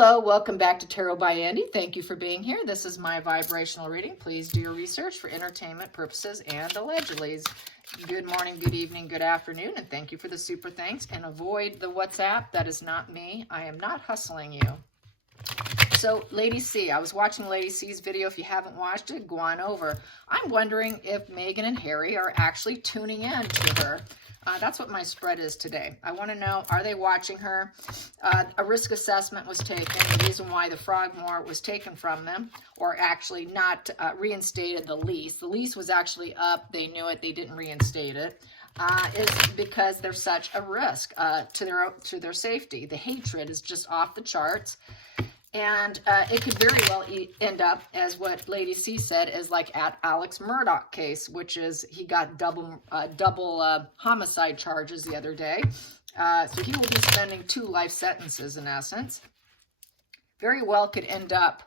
Hello, welcome back to Tarot by Andy. Thank you for being here. This is my vibrational reading. Please do your research for entertainment purposes and allegedly. Good morning, good evening, good afternoon, and thank you for the super thanks. And avoid the WhatsApp. That is not me. I am not hustling you. So, Lady C, I was watching Lady C's video. If you haven't watched it, go on over. I'm wondering if Meghan and Harry are actually tuning in to her. That's what my spread is today. I want to know, are they watching her? A risk assessment was taken. The reason why the Frogmore was taken from them, or actually not reinstated the lease. The lease was actually up. They knew it. They didn't reinstate it. Is because there's such a risk to their safety. The hatred is just off the charts. And it could very well end up as what Lady C said is like at Alex Murdaugh case, which is he got double homicide charges the other day. So he will be spending 2 life sentences in essence. Very well could end up,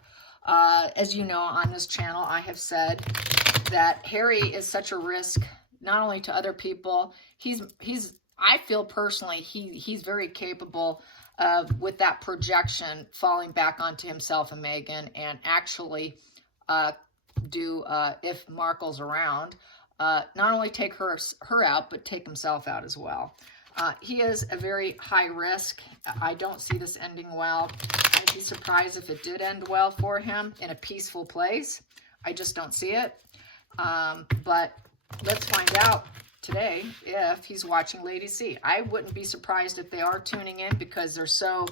as you know, on this channel, I have said that Harry is such a risk, not only to other people. I feel personally, he's very capable with that projection falling back onto himself and Meghan, and actually if Markle's around, not only take her out, but take himself out as well. He is a very high risk. I don't see this ending well. I'd be surprised if it did end well for him in a peaceful place. I just don't see it. But let's find out today if he's watching Lady C. I wouldn't be surprised if they are tuning in because they're so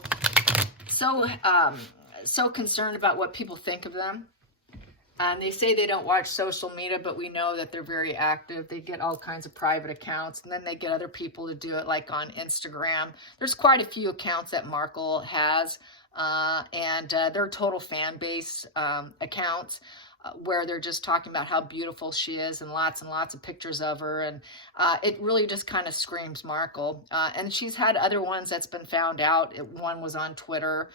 concerned about what people think of them. And they say they don't watch social media, but we know that they're very active. They get all kinds of private accounts, and then they get other people to do it, like on Instagram. There's quite a few accounts that Markle has, and they're total fan base accounts. Where they're just talking about how beautiful she is and lots of pictures of her. And it really just kind of screams Markle. And she's had other ones that's been found out. One was on Twitter.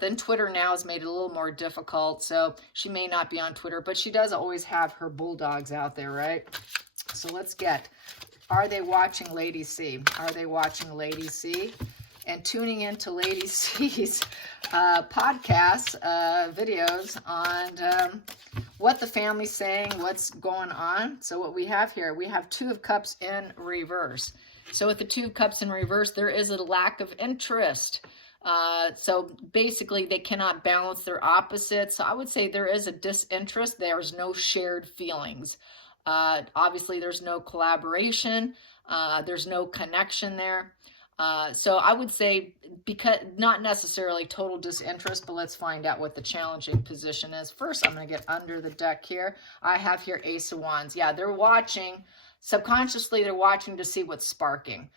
Then Twitter now has made it a little more difficult. So she may not be on Twitter, but she does always have her bulldogs out there, right? So let's get, are they watching Lady C? Are they watching Lady C? And tuning into Lady C's podcasts, videos on what the family's saying, what's going on. So what we have here, we have 2 of Cups in reverse. So with the 2 of Cups in reverse, there is a lack of interest. So basically, they cannot balance their opposites. So I would say there is a disinterest. There's no shared feelings. Obviously, there's no collaboration. There's no connection there. So I would say, because not necessarily total disinterest, but let's find out what the challenging position is. First, I'm going to get under the deck here. I have here Ace of Wands. Yeah, they're watching. Subconsciously, they're watching to see what's sparking.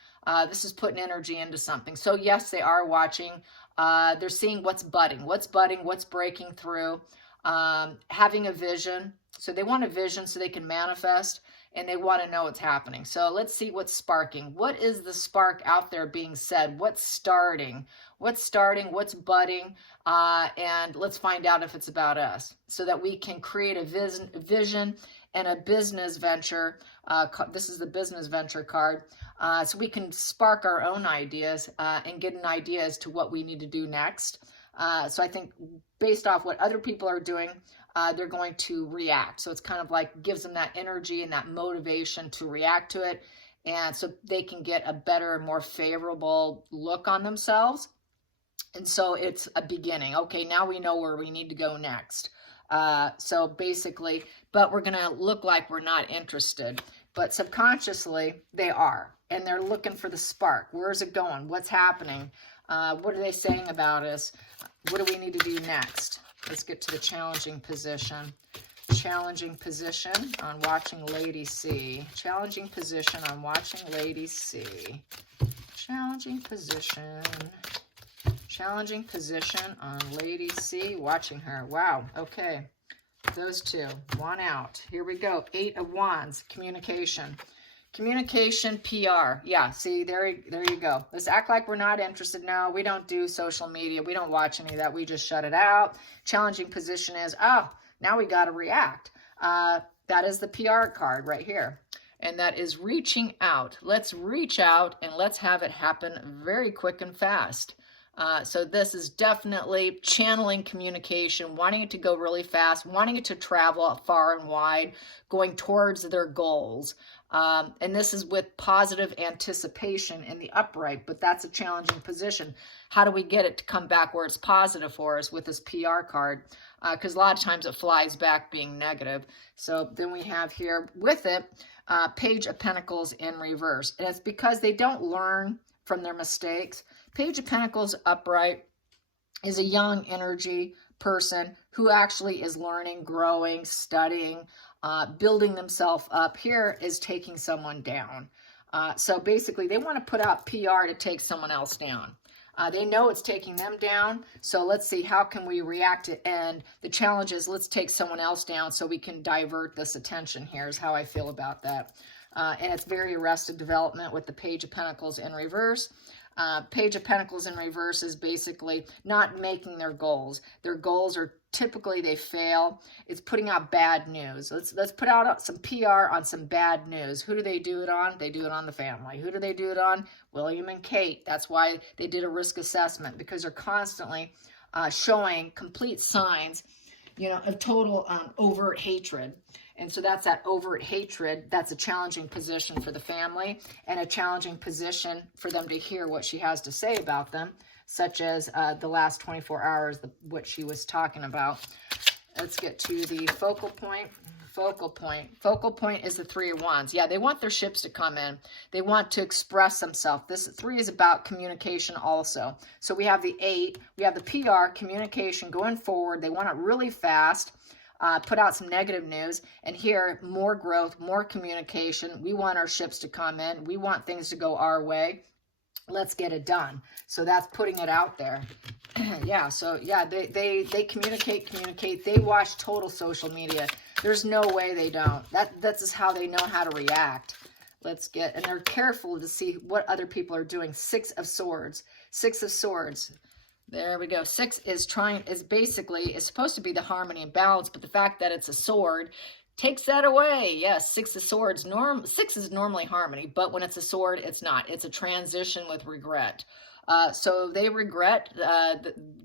This is putting energy into something. So yes, they are watching. They're seeing what's budding, what's breaking through, having a vision. So they want a vision so they can manifest. And they want to know what's happening. So let's see what's sparking. What is the spark out there being said? What's starting? What's budding? And let's find out if it's about us so that we can create a vision and a business venture. This is the business venture card. So we can spark our own ideas and get an idea as to what we need to do next. So I think based off what other people are doing, they're going to react. So it's kind of like gives them that energy and that motivation to react to it. And so they can get a better, more favorable look on themselves. And so it's a beginning. Okay, now we know where we need to go next. So basically, but we're going to look like we're not interested. But subconsciously, they are. And they're looking for the spark. Where's it going? What's happening? What are they saying about us? What do we need to do next? Let's get to the challenging position. Challenging position on watching Lady C. Challenging position on watching Lady C. Challenging position. Challenging position on Lady C. Watching her. Wow. Okay. Those 2. 1 out. Here we go. 8 of Wands. Communication. Communication, PR. Yeah, see, there you go. Let's act like we're not interested. No, we don't do social media. We don't watch any of that. We just shut it out. Challenging position is, oh, now we got to react. That is the PR card right here. And that is reaching out. Let's reach out and let's have it happen very quick and fast. So this is definitely channeling communication, wanting it to go really fast, wanting it to travel far and wide, going towards their goals. And this is with positive anticipation in the upright, but that's a challenging position. How do we get it to come back where it's positive for us with this PR card? Because a lot of times it flies back being negative. So then we have here with it, Page of Pentacles in reverse. And it's because they don't learn from their mistakes. Page of Pentacles upright is a young energy person who actually is learning, growing, studying, building themselves up. Here is taking someone down. So basically they want to put out PR to take someone else down. They know it's taking them down. So let's see, how can we react to end? The challenge is let's take someone else down so we can divert this attention. Here's how I feel about that. And it's very arrested development with the Page of Pentacles in reverse. Page of Pentacles in reverse is basically not making their goals. Their goals are typically they fail. It's putting out bad news. Let's put out some PR on some bad news. Who do they do it on? They do it on the family. Who do they do it on? William and Kate. That's why they did a risk assessment, because they're constantly showing complete signs, of total overt hatred. And so that's that overt hatred. That's a challenging position for the family and a challenging position for them to hear what she has to say about them, such as the last 24 hours, what she was talking about. Let's get to the focal point. Focal point. Focal point is the Three of Wands. Yeah, they want their ships to come in. They want to express themselves. This 3 is about communication also. So we have the 8. We have the PR, communication going forward. They want it really fast. Put out some negative news, and here, more growth, more communication. We want our ships to come in. We want things to go our way. Let's get it done. So that's putting it out there. Yeah, so yeah, they communicate. They watch total social media. There's no way they don't. That's just how they know how to react. And they're careful to see what other people are doing. 6 of Swords. 6 of Swords. There we go. 6 is basically supposed to be the harmony and balance, but the fact that it's a sword takes that away. Yes, 6 of Swords. 6 is normally harmony, but when it's a sword, it's not. It's a transition with regret. So they regret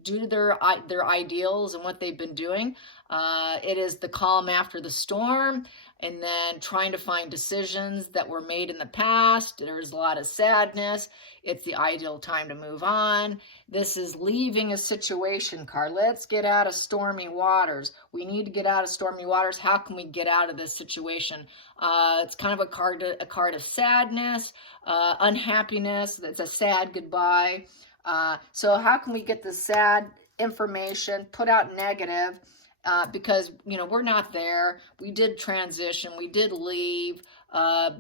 due to their ideals and what they've been doing. It is the calm after the storm, and then trying to find decisions that were made in the past. There's a lot of sadness. It's the ideal time to move on. This is leaving a situation card. Let's get out of stormy waters. We need to get out of stormy waters. How can we get out of this situation? It's kind of a card of sadness, unhappiness. It's a sad goodbye. So how can we get the sad information, put out negative, because, we're not there. We did transition. We did leave.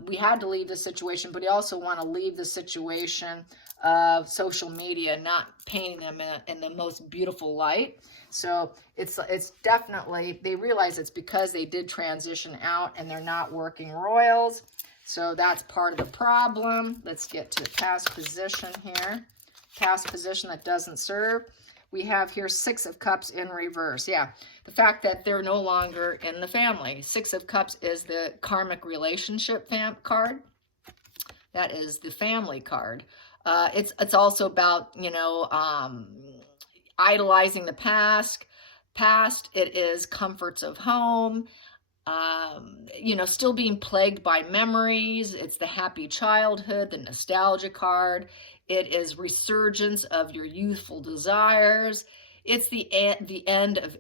We had to leave the situation, but you also want to leave the situation of social media, not painting them in the most beautiful light. So it's definitely, they realize it's because they did transition out and they're not working royals. So that's part of the problem. Let's get to the past position here. Past position that doesn't serve. We have here 6 of Cups in reverse. Yeah, the fact that they're no longer in the family. 6 of Cups is the karmic relationship card. That is the family card. It's also about, idolizing the past. It is comforts of home. Still being plagued by memories. It's the happy childhood, the nostalgia card. It is resurgence of your youthful desires. It's the end of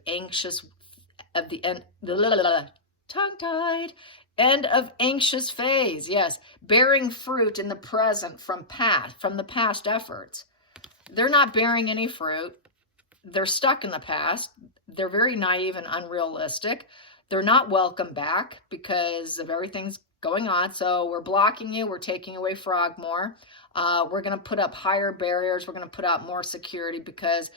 tongue-tied, end of anxious phase. Yes, bearing fruit in the present from the past efforts. They're not bearing any fruit. They're stuck in the past. They're very naive and unrealistic. They're not welcome back because of everything's going on. So we're blocking you. We're taking away Frogmore. We're going to put up higher barriers. We're going to put out more security because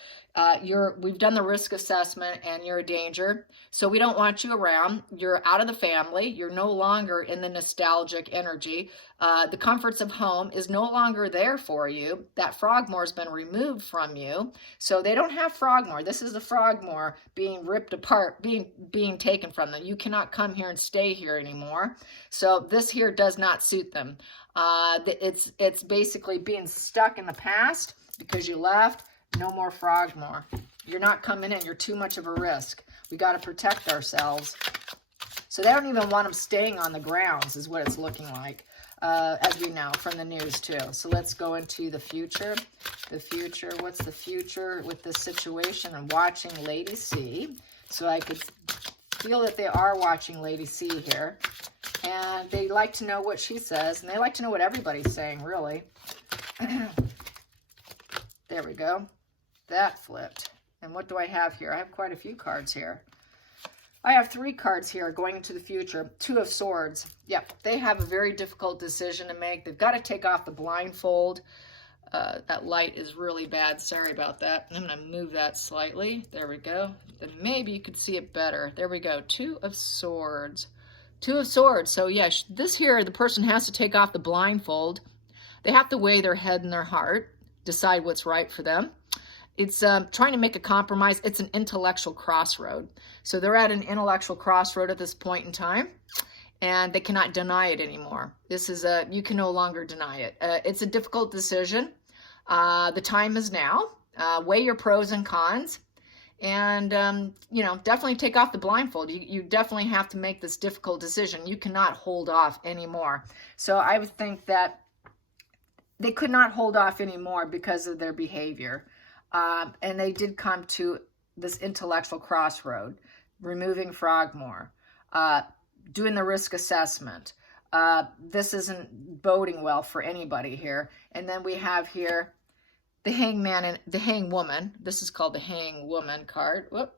we've done the risk assessment and you're a danger. So we don't want you around. You're out of the family. You're no longer in the nostalgic energy. The comforts of home is no longer there for you. That Frogmore has been removed from you. So they don't have Frogmore. This is the Frogmore being ripped apart, being taken from them. You cannot come here and stay here anymore. So this here does not suit them. It's basically being stuck in the past because you left. No more Frogmore. You're not coming in. You're too much of a risk. We got to protect ourselves. So they don't even want them staying on the grounds is what it's looking like, as we know from the news too. So let's go into the future. The future, what's the future with this situation? I'm watching Lady C. So I could feel that they are watching Lady C here. And they like to know what she says. And they like to know what everybody's saying, really. There we go. That flipped. And what do I have here? I have quite a few cards here. I have 3 cards here going into the future. 2 of Swords. Yep, they have a very difficult decision to make. They've got to take off the blindfold. That light is really bad. Sorry about that. I'm going to move that slightly. There we go. Then maybe you could see it better. There we go. 2 of Swords. 2 of Swords. So yeah, this here, the person has to take off the blindfold. They have to weigh their head and their heart, decide what's right for them. It's trying to make a compromise. It's an intellectual crossroad. So they're at an intellectual crossroad at this point in time, and they cannot deny it anymore. This is you can no longer deny it. It's a difficult decision. The time is now. Weigh your pros and cons, and you know, definitely take off the blindfold. You definitely have to make this difficult decision. You cannot hold off anymore. So I would think that they could not hold off anymore because of their behavior. And they did come to this intellectual crossroad, removing Frogmore, doing the risk assessment. This isn't boding well for anybody here. And then we have here the Hangman and the Hangwoman. This is called the Hangwoman card. Whoop.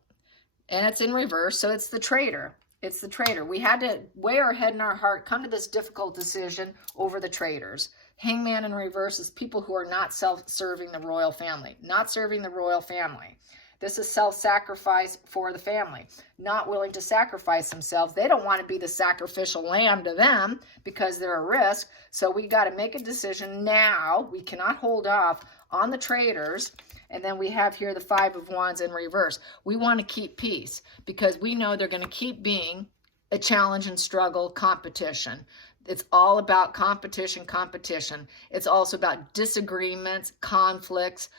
And it's in reverse, so it's the traitor. It's the traitor. We had to weigh our head and our heart, come to this difficult decision over the traitors. Hangman in reverse is people who are not serving the royal family. Not serving the royal family. This is self-sacrifice for the family. Not willing to sacrifice themselves. They don't want to be the sacrificial lamb to them because they're a risk. So we got to make a decision now. We cannot hold off on the traitors. And then we have here the 5 of Wands in reverse. We want to keep peace because we know they're going to keep being a challenge and struggle competition. It's all about competition. It's also about disagreements, conflicts,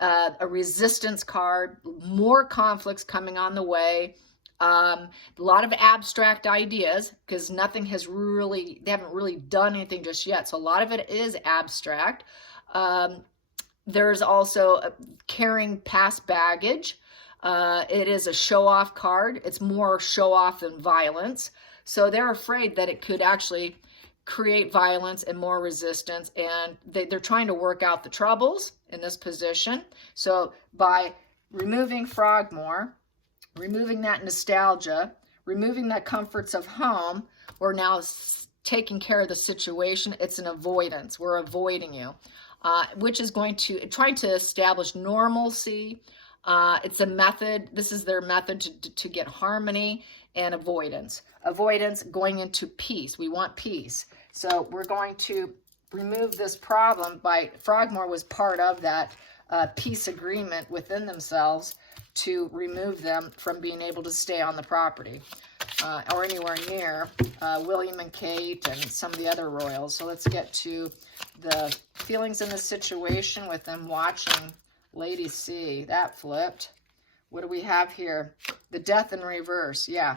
a resistance card, more conflicts coming on the way, a lot of abstract ideas because nothing has really, they haven't really done anything just yet. So a lot of it is abstract. There's also carrying past baggage. It is a show-off card. It's more show-off than violence. So they're afraid that it could actually create violence and more resistance, and they're trying to work out the troubles in this position. So by removing Frogmore, removing that nostalgia, removing that comforts of home, we're now taking care of the situation. It's an avoidance. We're avoiding you, which is going to try to establish normalcy. It's a method. This is their method to get harmony and avoidance. Avoidance going into peace. We want peace. So we're going to remove this problem by, Frogmore was part of that peace agreement within themselves to remove them from being able to stay on the property or anywhere near William and Kate and some of the other royals. So let's get to the feelings in the situation with them watching Lady C. That flipped. What do we have here? The Death in reverse. Yeah.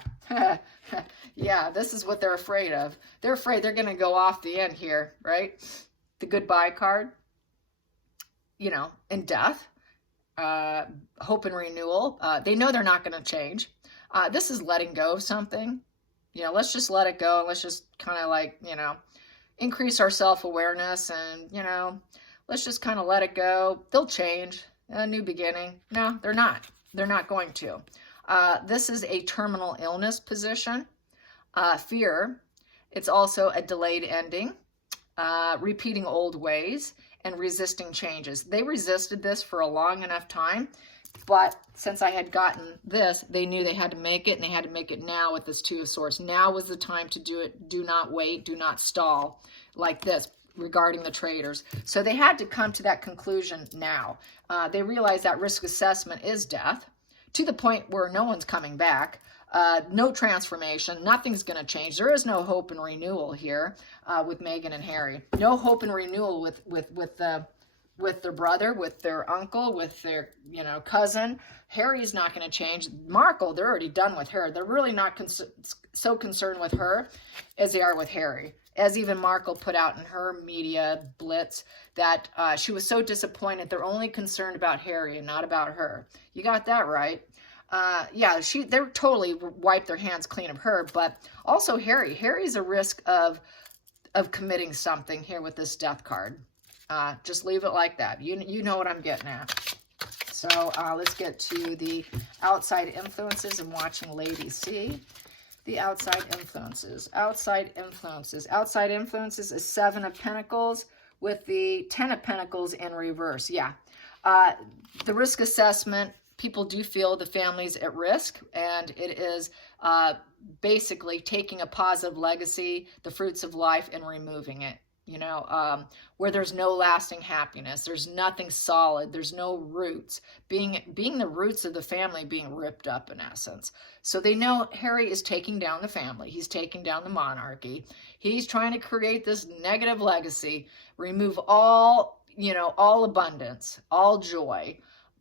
Yeah, this is what they're afraid of. They're afraid they're going to go off the end here, right? The goodbye card, you know, in death, hope and renewal. They know they're not going to change. This is letting go of something. You know, let's just let it go. And let's just kind of like, you know, increase our self-awareness and, you know, let's just kind of let it go. They'll change. A new beginning. No, they're not. They're not going to. This is a terminal illness position. Fear. It's also a delayed ending. Repeating old ways and resisting changes. They resisted this for a long enough time, but since I had gotten this, they knew they had to make it, and they had to make it now with this 2 of Swords. Now was the time to do it. Do not wait. Do not stall like this regarding the traders. So they had to come to that conclusion now. They realized that risk assessment is death to the point where no one's coming back. No transformation. Nothing's going to change. There is no hope and renewal here with Meghan and Harry. No hope and renewal with with their brother, with their uncle, with their, cousin. Harry's not going to change. Markle, they're already done with her. They're really not so concerned with her as they are with Harry. As even Markle put out in her media blitz, that she was so disappointed. They're only concerned about Harry and not about her. You got that right. Yeah, they're totally wiped their hands clean of her, but also Harry. Harry's a risk of committing something here with this death card. Just leave it like that. You know what I'm getting at. So let's get to the outside influences and watching Lady C. The outside influences. Outside influences. Outside influences is 7 of Pentacles with the 10 of Pentacles in reverse. Yeah. The risk assessment, people do feel the family's at risk, and it is basically taking a positive legacy, the fruits of life, and removing it. Where there's no lasting happiness, there's nothing solid, there's no roots, being the roots of the family being ripped up in essence. So they know Harry is taking down the family. He's taking down the monarchy. He's trying to create this negative legacy, remove all abundance, all joy.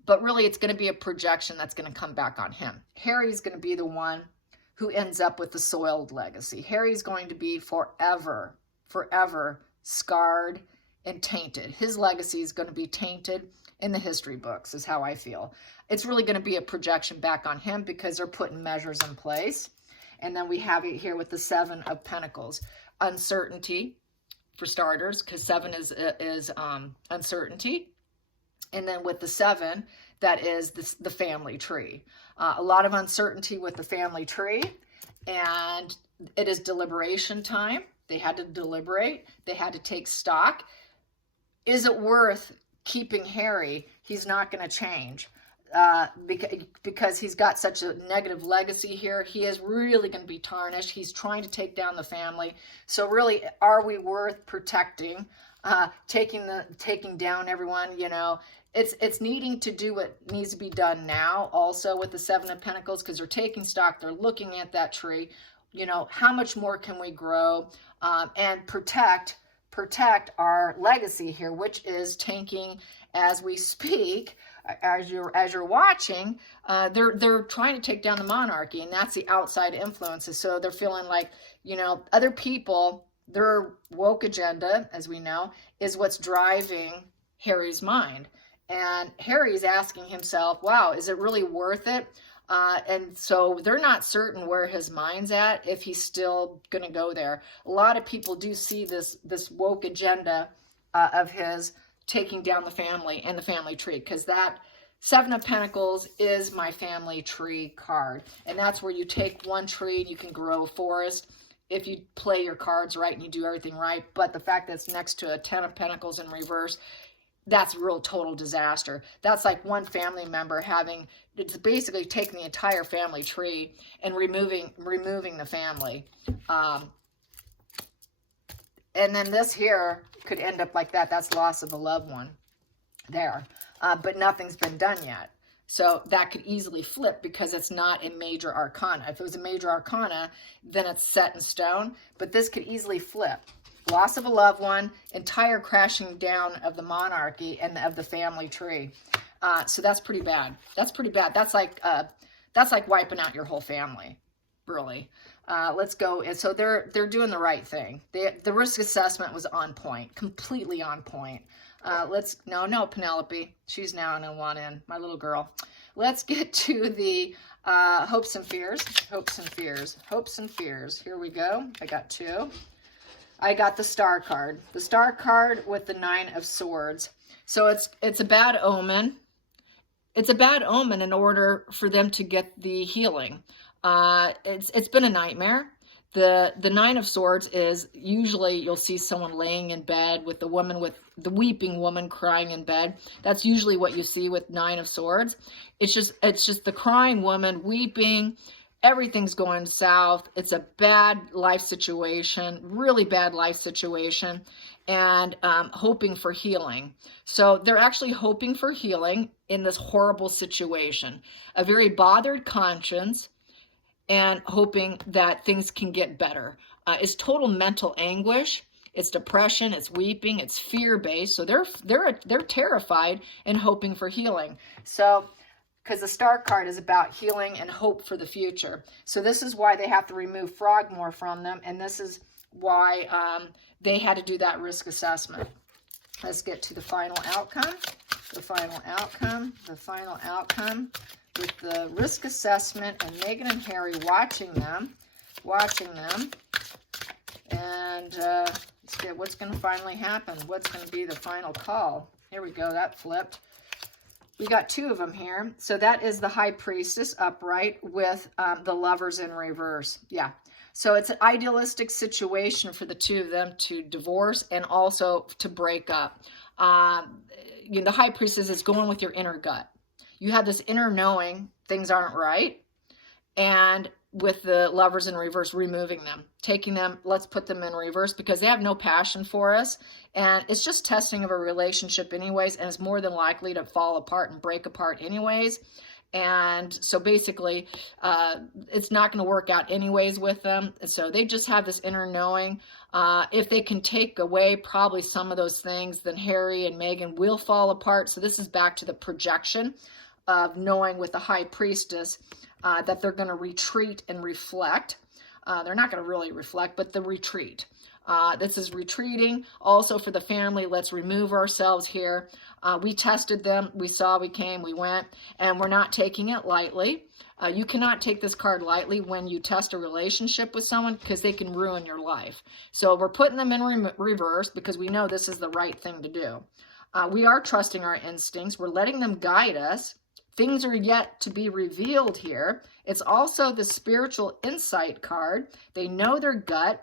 But really, it's going to be a projection that's going to come back on him. Harry's going to be the one who ends up with the soiled legacy. Harry's going to be forever scarred and tainted. His legacy is going to be tainted in the history books, is how I feel. It's really going to be a projection back on him because they're putting measures in place. And then we have it here with the 7 of Pentacles. Uncertainty, for starters, because 7 is uncertainty. And then with the 7, that is the family tree. A lot of uncertainty with the family tree. And it is deliberation time. They had to deliberate. They had to take stock. Is it worth keeping Harry? He's not going to change because he's got such a negative legacy here. He is really going to be tarnished. He's trying to take down the family. So really, are we worth protecting? Taking down everyone, it's needing to do what needs to be done now. Also with the 7 of Pentacles, because they're taking stock. They're looking at that tree. How much more can we grow and protect our legacy here, which is tanking as we speak. As you're watching, they're trying to take down the monarchy, and that's the outside influences. So they're feeling like, other people, their woke agenda, as we know, is what's driving Harry's mind. And Harry's asking himself, wow, is it really worth it? And so they're not certain where his mind's at, if he's still going to go there. A lot of people do see this woke agenda of his taking down the family and the family tree, because that 7 of Pentacles is my family tree card. And that's where you take one tree and you can grow a forest if you play your cards right and you do everything right. But the fact that it's next to a 10 of Pentacles in reverse, that's real total disaster. That's like one family member it's basically taking the entire family tree and removing the family. And then this here could end up like that. That's loss of a loved one there. But nothing's been done yet. So that could easily flip because it's not a major arcana. If it was a major arcana, then it's set in stone. But this could easily flip. Loss of a loved one, entire crashing down of the monarchy and of the family tree. So that's pretty bad. That's pretty bad. That's like wiping out your whole family, really. Let's go. And so they're doing the right thing. The risk assessment was on point, completely on point. No, Penelope. She's now in one in, my little girl. Let's get to the hopes and fears. Hopes and fears. Hopes and fears. Here we go. I got 2. I got the Star card. The Star card with the 9 of Swords. So it's a bad omen. It's a bad omen in order for them to get the healing. It's been a nightmare. The 9 of Swords is usually you'll see someone laying in bed with the weeping woman crying in bed. That's usually what you see with 9 of Swords. It's just the crying woman weeping. Everything's going south. It's a bad life situation, really bad life situation, and hoping for healing. So they're actually hoping for healing in this horrible situation. A very bothered conscience and hoping that things can get better. It's total mental anguish. it's depression, it's weeping, it's fear-based. So they're terrified and hoping for healing. So, because the Star card is about healing and hope for the future. So this is why they have to remove Frogmore from them, and this is why they had to do that risk assessment. Let's get to the final outcome. The final outcome. The final outcome with the risk assessment and Meghan and Harry watching them. And let's get what's going to finally happen. What's going to be the final call. Here we go. That flipped. We got two of them here. So that is the High Priestess upright with the Lovers in reverse. Yeah. So it's an idealistic situation for the two of them to divorce and also to break up. You know, the High Priestess is going with your inner gut. You have this inner knowing things aren't right. And with the Lovers in reverse, removing them, taking them, let's put them in reverse because they have no passion for us. And it's just testing of a relationship anyways, and it's more than likely to fall apart and break apart anyways. And so basically, it's not going to work out anyways with them. So they just have this inner knowing. If they can take away probably some of those things, then Harry and Meghan will fall apart. So this is back to the projection of knowing with the High Priestess that they're going to retreat and reflect. They're not going to really reflect, but the retreat. This is retreating. Also for the family, let's remove ourselves here. We tested them. We saw, we came, we went, and we're not taking it lightly. You cannot take this card lightly when you test a relationship with someone because they can ruin your life. So we're putting them in reverse because we know this is the right thing to do. We are trusting our instincts. We're letting them guide us. Things are yet to be revealed here. It's also the spiritual insight card. They know their gut.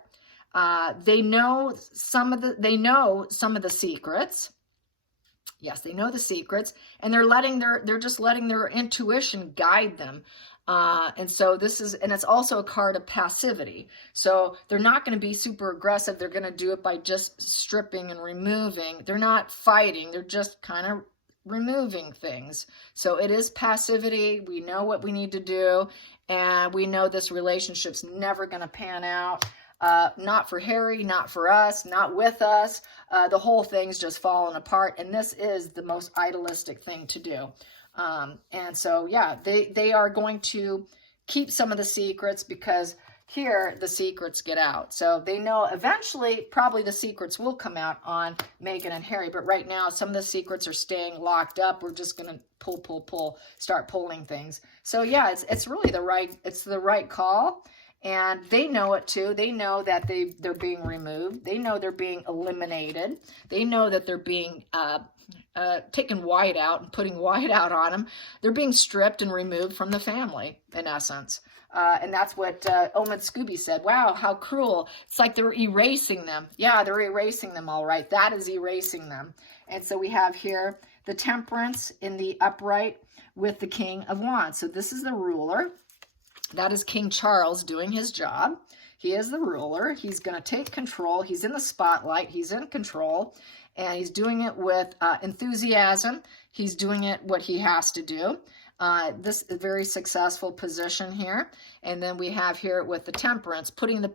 They know some of the secrets. Yes, they know the secrets, and they're just letting their intuition guide them. And so it's also a card of passivity. So they're not going to be super aggressive. They're going to do it by just stripping and removing. They're not fighting. They're just kind of removing things. So it is passivity. We know what we need to do, and we know this relationship's never going to pan out. Not for Harry, not for us, not with us. The whole thing's just falling apart, and this is the most idealistic thing to do. And so, yeah, they are going to keep some of the secrets because here the secrets get out. So they know eventually probably the secrets will come out on Meghan and Harry, but right now some of the secrets are staying locked up. We're just going to pull, start pulling things. So yeah, it's really the right call. And they know it too. They know that they're being removed. They know they're being eliminated. They know that they're being taking white out and putting white out on them. They're being stripped and removed from the family, in essence. And that's what Omid Scooby said. Wow, how cruel. It's like they're erasing them. Yeah, they're erasing them all right. That is erasing them. And so we have here the Temperance in the upright with the King of Wands. So this is the ruler. That is King Charles doing his job. He is the ruler. He's going to take control. He's in the spotlight. He's in control. And he's doing it with enthusiasm. He's doing it what he has to do. This is a very successful position here. And then we have here with the Temperance, putting the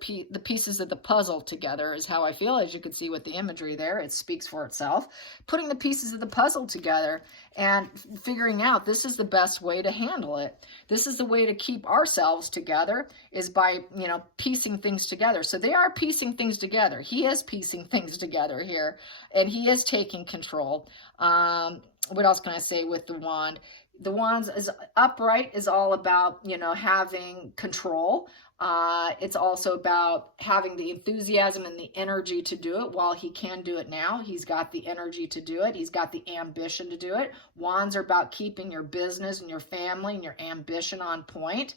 pieces of the puzzle together is how I feel. As you can see with the imagery there, it speaks for itself. Putting the pieces of the puzzle together and figuring out this is the best way to handle it. This is the way to keep ourselves together is by, piecing things together. So they are piecing things together. He is piecing things together here, and he is taking control. What else can I say with the wand? The wands is upright is all about, having control. It's also about having the enthusiasm and the energy to do it while he can do it now. He's got the energy to do it. He's got the ambition to do it. Wands are about keeping your business and your family and your ambition on point.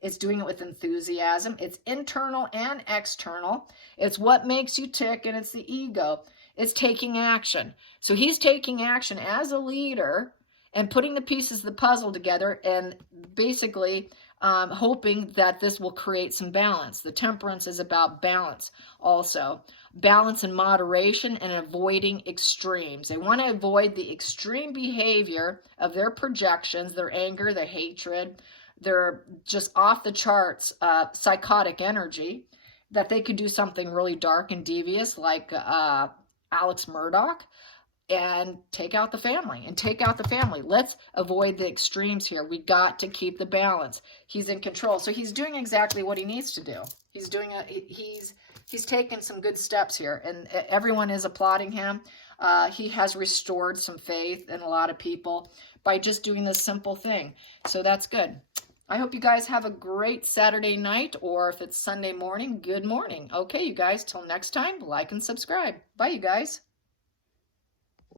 It's doing it with enthusiasm. It's internal and external. It's what makes you tick, and it's the ego. It's taking action. So he's taking action as a leader and putting the pieces of the puzzle together and basically hoping that this will create some balance. The Temperance is about balance also. Balance and moderation and avoiding extremes. They want to avoid the extreme behavior of their projections, their anger, their hatred, their just off the charts psychotic energy. that they could do something really dark and devious like Alex Murdoch and take out the family Let's avoid the extremes here. We got to keep the balance. He's in control. So he's doing exactly what he needs to do. He's taken some good steps here, and everyone is applauding him. He has restored some faith in a lot of people by just doing this simple thing. So that's good. I hope you guys have a great Saturday night, or if it's Sunday morning, good morning. Okay, you guys, till next time, like and subscribe. Bye, you guys.